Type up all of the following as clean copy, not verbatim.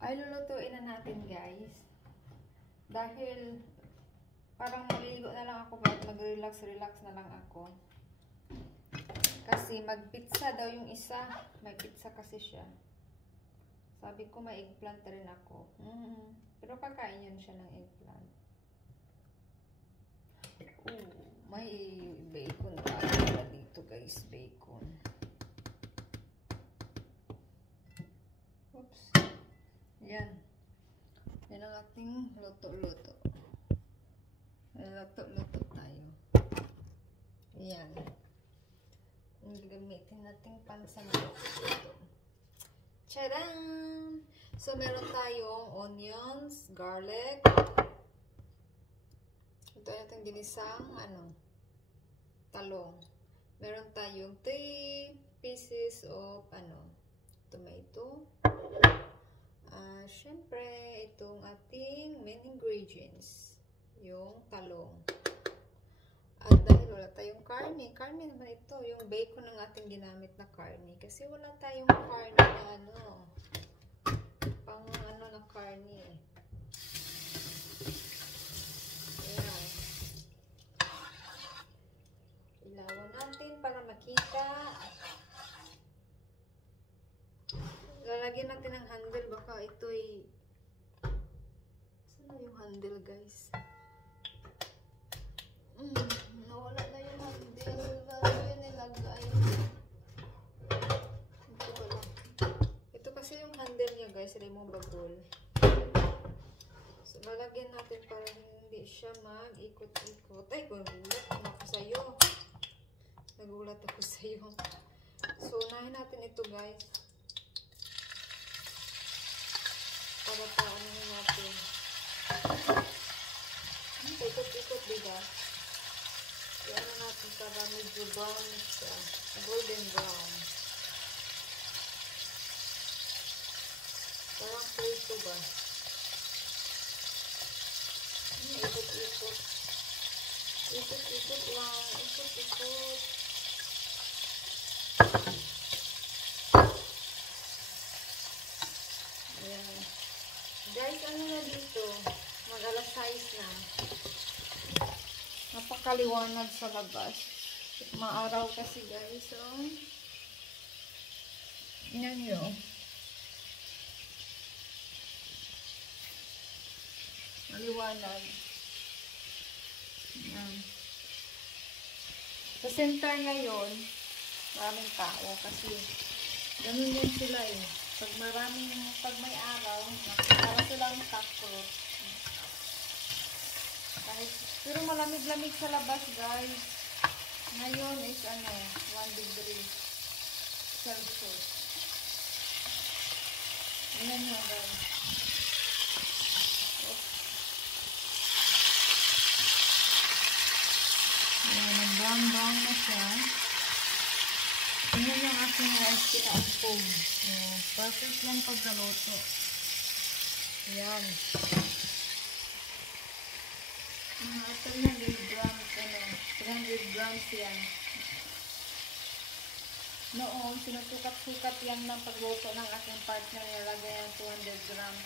ay lulutuin na natin guys. Dahil parang maligo na lang ako at mag-relax na lang ako. Kasi mag-pizza daw yung isa. May pizza kasi siya. Sabi ko may eggplant rin ako. Pero kakain yan siya ng eggplant. May bacon tayo dito guys. Bacon. Oops. Yan. Yan ang ating luto-luto. Luto-luto tayo. Yan. Ang gagamitin nating pansamot. Tcharam! So, meron tayong onions, garlic. Ito natin ginisang, talong. Meron tayong 3 pieces of, tomato. Syempre, itong ating main ingredients. Yung talong. At dahil wala tayong karne naman ito, yung bacon ng ating ginamit na karne. Kasi wala tayong karne na pang na karne. Ayan. Ilawan natin para makita. Lalagyan natin ng handle, baka ito'y... Saan na yung handle guys? Nawala na yung handle. Lalagyan nilagay. Ito pala. Ito kasi yung handle niya guys, removable. So, lalagyan natin para hindi siya mag-ikot-ikot. Ay, nagulat ako sa'yo. Nagulat ako sa'yo. So, unahin natin ito guys. Para paano natin. Ikot-ikot diba? Iyan na natin para medyo brown siya. Golden brown. Parang prito ba? Ikot-ikot. Ikot-ikot lang. Ikot-ikot. Ayan. Guys, ano na dito? Mag-alas 6 na. Napakaliwanag sa labas. Maaraw kasi guys. So, yan yun. Maliwanag. Yan. Sa center ngayon, maraming tao kasi ganun din sila eh. Pag may araw, para silang takrot. Pero malamig-lamig sa labas guys. Ngayon is 1 degree Celsius. Ayan nga guys. Ayan, nag-brown na siya. Ayan yung aking rice pinaakpog. So, perfect lang pagkaluto. Ayan. 300 grams yan. Noon, sinusukat-sukat yan ng pagluto ng aking partner. Nilagay yan 200 grams.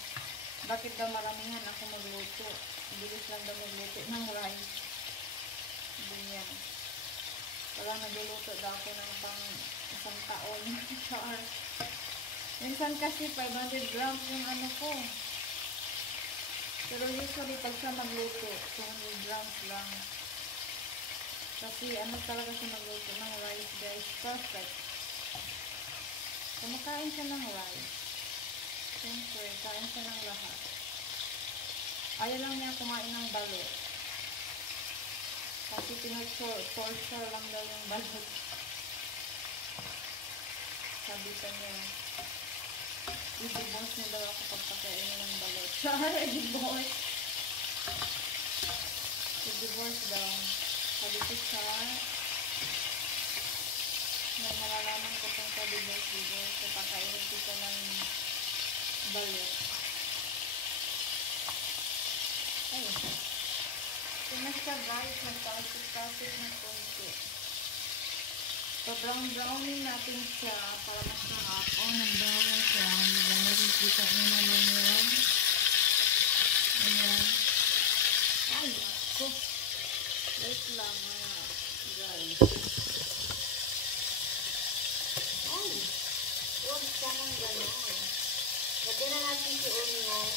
Bakit daw maramihan ako magluto? Bilis lang daw magluto ng rice. Ganyan. Wala nagluluto daw ako ng pang isang taon. Minsan kasi 500 grams yung ko. Pero usually pag siya magluto, 200 grams lang. Kasi talaga siya magluto ng rice guys. Perfect. Kumakain siya ng rice. Siyempre, kain siya ng lahat. Ayaw lang niya kumain ng balot. Kasi torture lang daw yung balot. Sabi ka niya, i-divorce niya daw ako pagpakainin ng balot. Sorry, i-divorce. I-divorce daw. Sabi ko siya, may malalaman ko kung ka-divorce. So, pakainin ko siya ng balot. Ay, siya guys, nagkasip na konti. So, brown-browning natin siya para mas mahap. Nag-brown na siya. Nakikita nyo naman yung gano'n. Lagyan na natin si onion.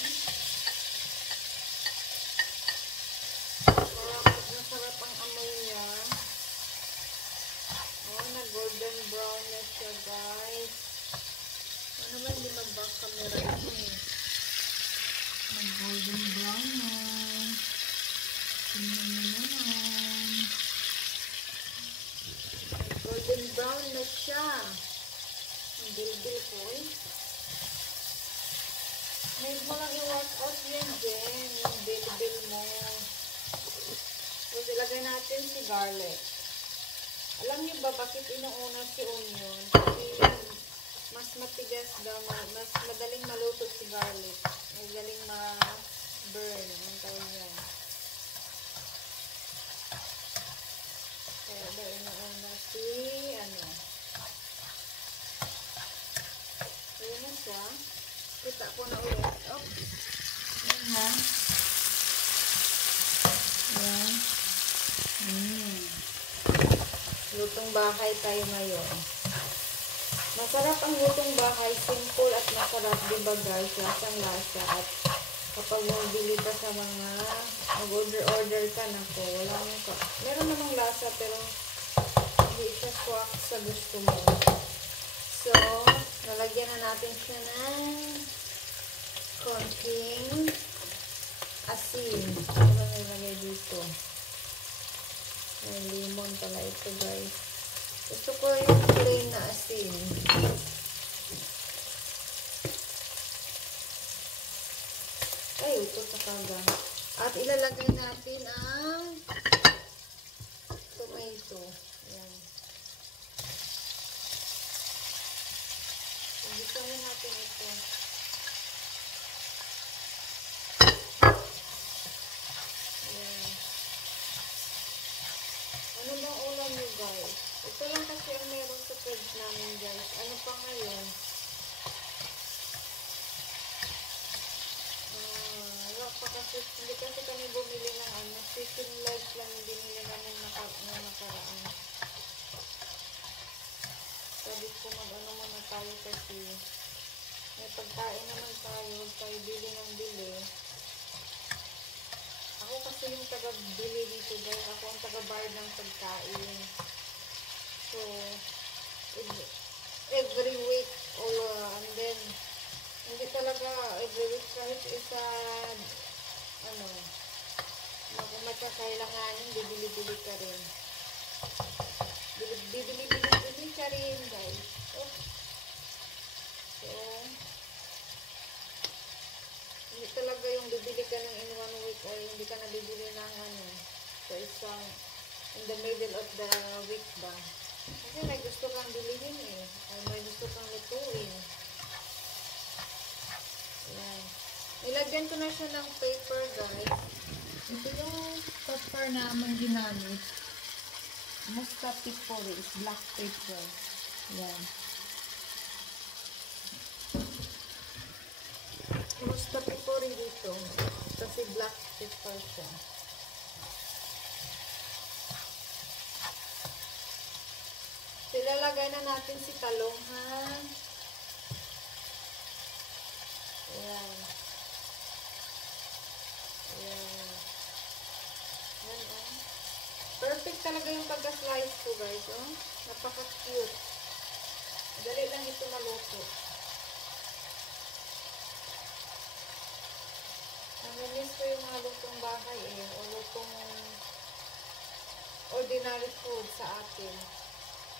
Para masarap ang amoy niya. Oh, na-golden brown na siya, guys. Ano ba hindi mag-back camera ito eh. Nag-golden brown na. Tingnan mo naman. Golden brown na siya. Ang bilbil ko eh. Ngayon mo lang i-wash out yan, Jen. Yung bilbil mo. Tapos ilagay natin si garlic. Alam niyo ba bakit inuuna si onion? Kasi mas matigas daw, mas madaling maluto si garlic. Madaling ma-burn. Ang tawag yan. Kaya daw inuuna si Ayan na siya. Kita ko na ulit. Oh. Ayan ha. Ayan. Lutong bahay tayo ngayon. Masarap ang lutong bahay. Simple at masarap. Diba guys? Lasang lasa. At kapag mabili ka sa mga mag-order ka na ko, meron namang lasa pero hindi siya swak sa gusto mo. So, nalagyan na natin siya ng konting asin. Ano ba nilagay dito? May lemon pala ito, guys. Gusto ko yung plain na asin. Ay, ito talaga. At ilalagay natin ang tomato. Ayan. Ibisahin natin ito. Ayan. Ano bang ulam nyo, guys? Ito lang kasi ang meron sa fridge namin, guys. Ano pa ngayon? Wala pa kasi, hindi kasi kami bumili ng chicken legs lang yung binili namin nakaraan. Sabi ko muna tayo kasi may pagkain naman tayo, huwag tayo bili ng bili. Ako kasi yung taga-bili dito, guys. Ako ang taga-bayad ng pagkain. So, every week, and then, hindi talaga every week kahit isa, kung magkakailanganin, bibili-bili ka rin. Bibili ka rin, guys. So, hindi talaga yung bibili ka ng in 1 week or hindi ka na bibili ng sa isang in the middle of the week ba. Kasi may gusto kang bilihin eh. Ay may gusto kang lutuin. Ayan. Nilagyan ko na siya ng paper, guys. Ito yung paper naman ginamit. Musta pipori is black paper. Ayan. Musta pipori dito. Kasi black paper siya. Ilalagay na natin si talong, ha? Ayan. Ayan. Ayan, oh. Perfect talaga yung pagka-slice ko, guys, oh. Napaka-cute. Dali lang ito maluto. Namilis ko yung mga lutong bahay, o lutong ordinary food sa atin.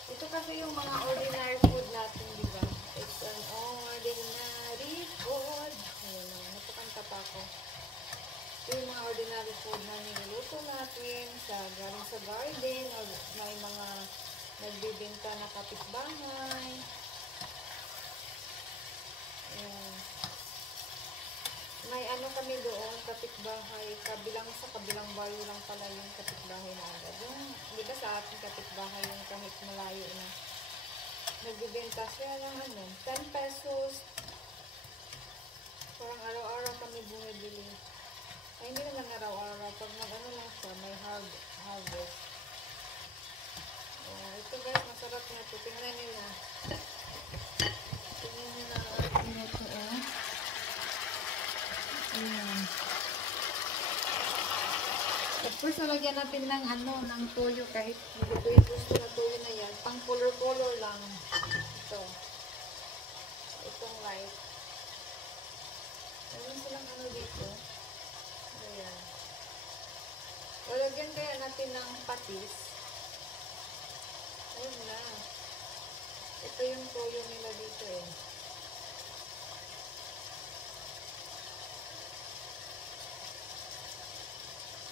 Ito kasi yung mga ordinary food natin, di ba? It's an ordinary food. Ayan naman, napakanta pa ako. Ito yung mga ordinary food na niluluto natin galing sa garden or may mga nagbibenta na kapitbahay. Ayan. May kami doon, kapitbahay, sa kabilang bayo lang pala yung kapitbahay na agad. Yung, di ba sa ating kapitbahay yung kahit malayo na nagbibenta siya ng 10 pesos. Parang araw-araw kami bumibili. Ay, hindi naman araw-araw. Pag lang siya, may harvest. Ito guys, masarap na ito. Tingnan nila. Tingnan nila. guys, nalagyan natin ng ng toyo kahit hindi ko yung gusto na toyo na yan. Pang color lang. Ito. Itong light. Meron silang dito. Ayan. Lalagyan kaya natin ng patis. Ayun na. Ito yung toyo nila dito eh.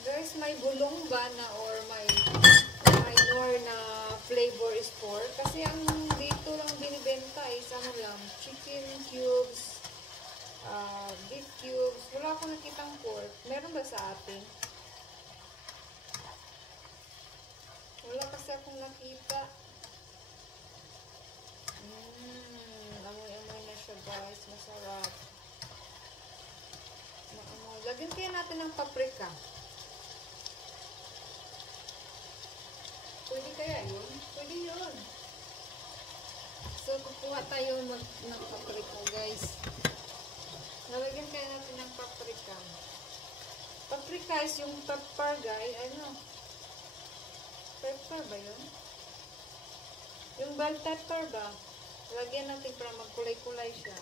Guys, may gulong ba na or may minor na flavor store? Kasi ang dito lang binibenta is lang, chicken cubes, beef cubes. Wala akong nakitang pork. Meron ba sa atin? Wala kasi akong nakita. Amoy-amoy na siya guys. Masarap. Lagyan kaya natin ng paprika. Pwede kaya yun? Pwede yun. So, kukuha tayo ng paprika, guys. Nalagyan kaya natin ng paprika. Paprika is yung pepper, guys. Pepper ba yun? Yung bell pepper ba? Lagyan natin para magkulay-kulay siya.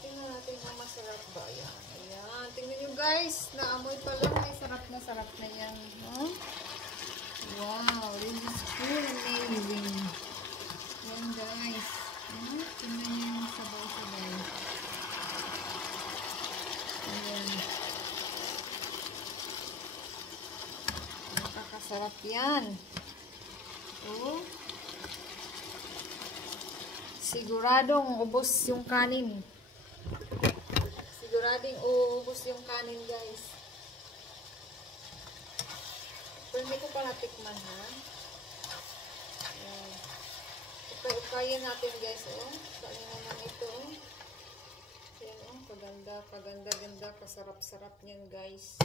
Tingnan natin kung masarap ba. Ayan. Ayan. Tingnan nyo guys. Naamoy pa lang. Ay, sarap na yan. Oh? Wow. This is cool. Amazing. Ayan guys. Tingnan nyo yung sabaw-sabaw. Ayan. Nakakasarap yan. Oh. Siguradong ubos yung kanin. Siguradong uubos yung kanin, guys. Pero hindi ko pa natikman, ha? Ayan. Ukayin natin, guys, oh. Kain naman ito, oh. Ayan, oh. Kaganda, kasarap-sarap niyan, guys.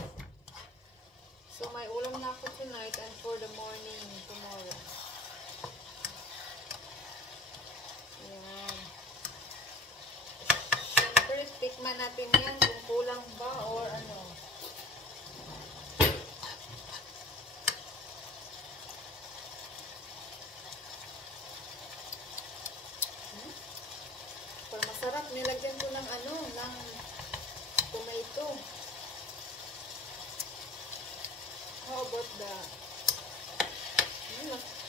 So, may ulam na ako tonight and for the morning tomorrow. Ayan. Siyempre, tikman natin yan kung kulang ba or ano. Para masarap, nilagyan ko ng ng tomato. How about that?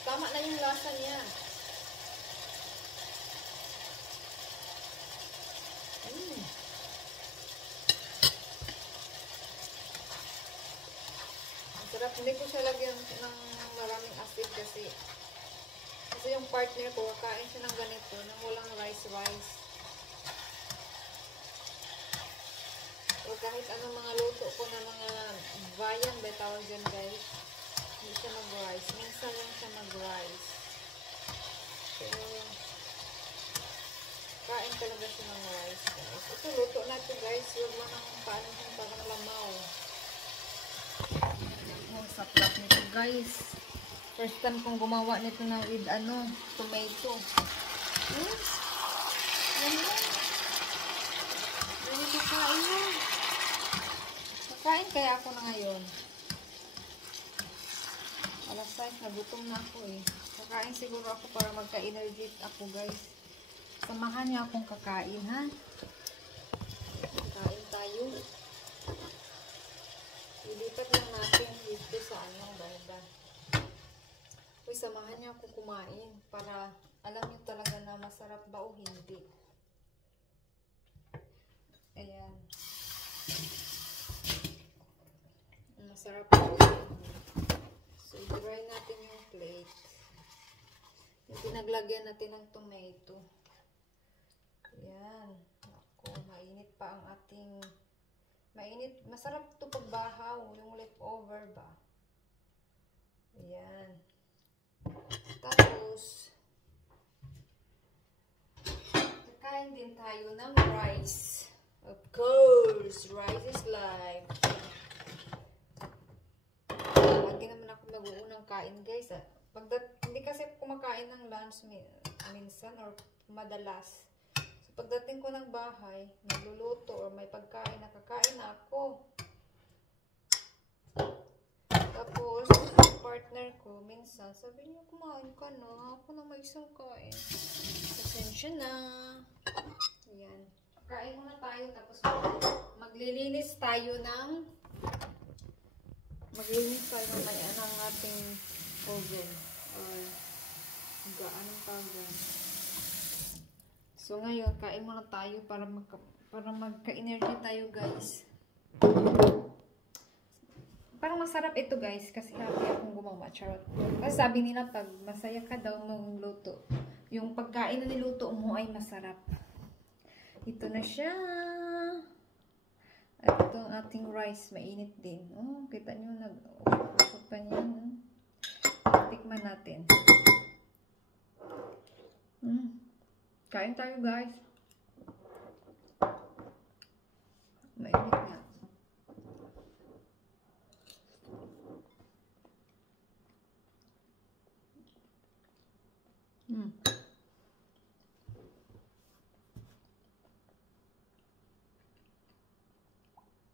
Tama na yung lasa niya. Ang sarap. Hindi ko siya lagyan ng maraming asid kasi yung partner ko, kakain siya ng ganito, nang walang rice. O kahit anong mga luto ko na mga bayan, ba tawag dyan guys, hindi siya mag-rice. Minsan lang siya mag-rice. Pero, kain talaga siya ng rice guys. Ito, luto na ito guys. Huwag mo nang paano siyang parang lamaw. Ang saplap nito guys. First time kong gumawa nito na with tomato. Yes. Yan lang. Ready to kain na. Kakain kaya ako na ngayon. Alas 5, nagutom na ako eh. Kakain siguro ako para magka-energy ako guys. Samahan niyo akong kakain ha. Kakain tayo. Ilipat lang natin dito sa baba. Uy, samahan niyo akong kumain para alam niyo talaga na masarap ba o hindi. Ayan. Masarap po. So, i-dry natin yung plate. Yung pinaglagyan natin ng tomato. Ayan. Ako, mainit pa ang ating... Mainit. Masarap ito pagbahaw. Yung leftover ba? Ayan. Tapos, kakain din tayo ng rice. Of course, rice is life. Lagi naman ako nag-uunang kain guys. Hindi kasi kumakain ng lunch minsan or madalas. So, pagdating ko ng bahay, nagluluto or may pagkain, nakakain na ako. Tapos, yung partner ko, minsan, sabi niya, kumain ka na. Ako na may isang kain. Pasensya na. Ayan. Kain muna tayo, tapos maglilinis tayo ng mamaya ng ating oven. Or, anong tawag. So, ngayon, kain muna tayo para magka-energy tayo, guys. Parang masarap ito, guys, kasi happy akong gumawa. Charot. Kasi sabi nila, pag masaya ka daw magluto, yung pagkain na niluto mo ay masarap. Ito na siya. At ito ang ating rice. Mainit din. Oh, kita nyo, nag-usok pa niya. Tikman natin. Kain tayo, guys. Mainit nga.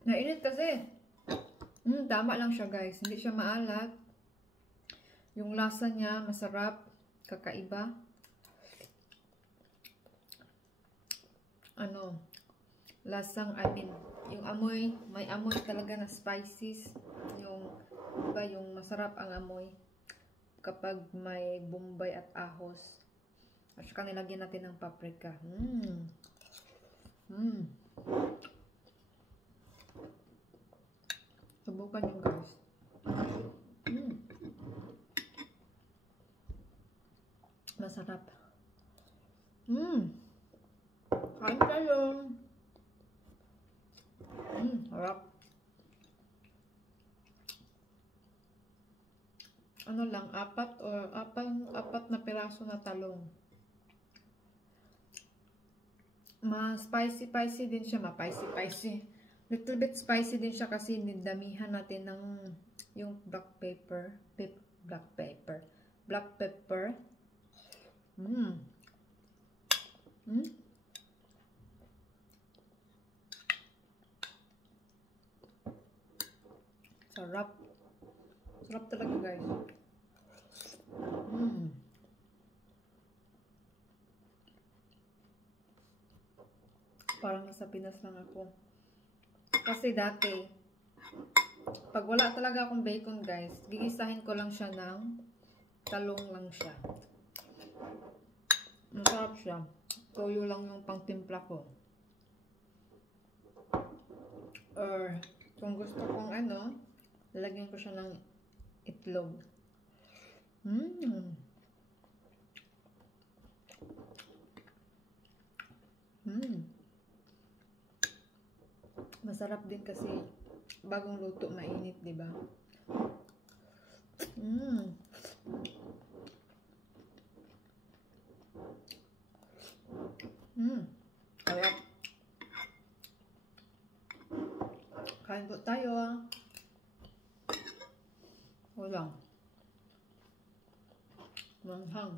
Nainit kasi. Tama lang siya, guys. Hindi siya maalat. Yung lasa niya, masarap. Kakaiba. Lasang yung amoy, may amoy talaga na spices. Yung masarap ang amoy kapag may bombay at ahos. At saka nilagyan natin ng paprika. Subukan nyo, guys. Masarap. Kain kayo. Harap. Apat na piraso na talong. Spicy din siya. Spicy. Little bit spicy din siya kasi nidamihan natin ng yung black pepper. Sarap. Sarap talaga, guys. Parang nasa Pinas lang ako. Kasi dati, pag wala talaga akong bacon, guys, gigisahin ko lang siya ng talong lang siya. Masarap siya. Toyo lang yung pangtimpla ko. Or, kung gusto kong lalagyan ko siya ng itlog. Masarap din kasi bagong luto, mainit, di ba? Sarap. Kain po tayo. Walang. Manghang.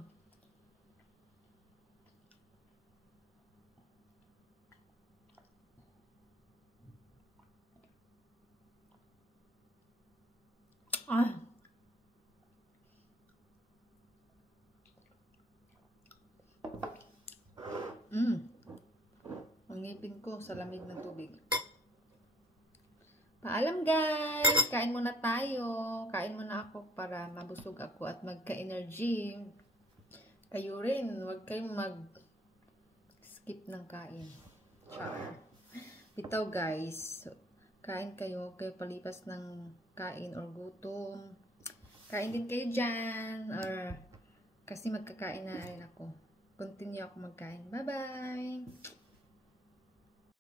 Ang ngipin ko sa lamig ng tubig. Paalam, guys! Kain muna tayo. Kain muna ako para mabusog ako at magka-energy. Kayo rin, huwag kayong mag-skip ng kain. Char. Bitaw, guys. Kain kayo, kayo palipas ng kain or gutom. Kain din kayo dyan. Or kasi magkakain na rin ako. Continue ako magkain. Bye-bye!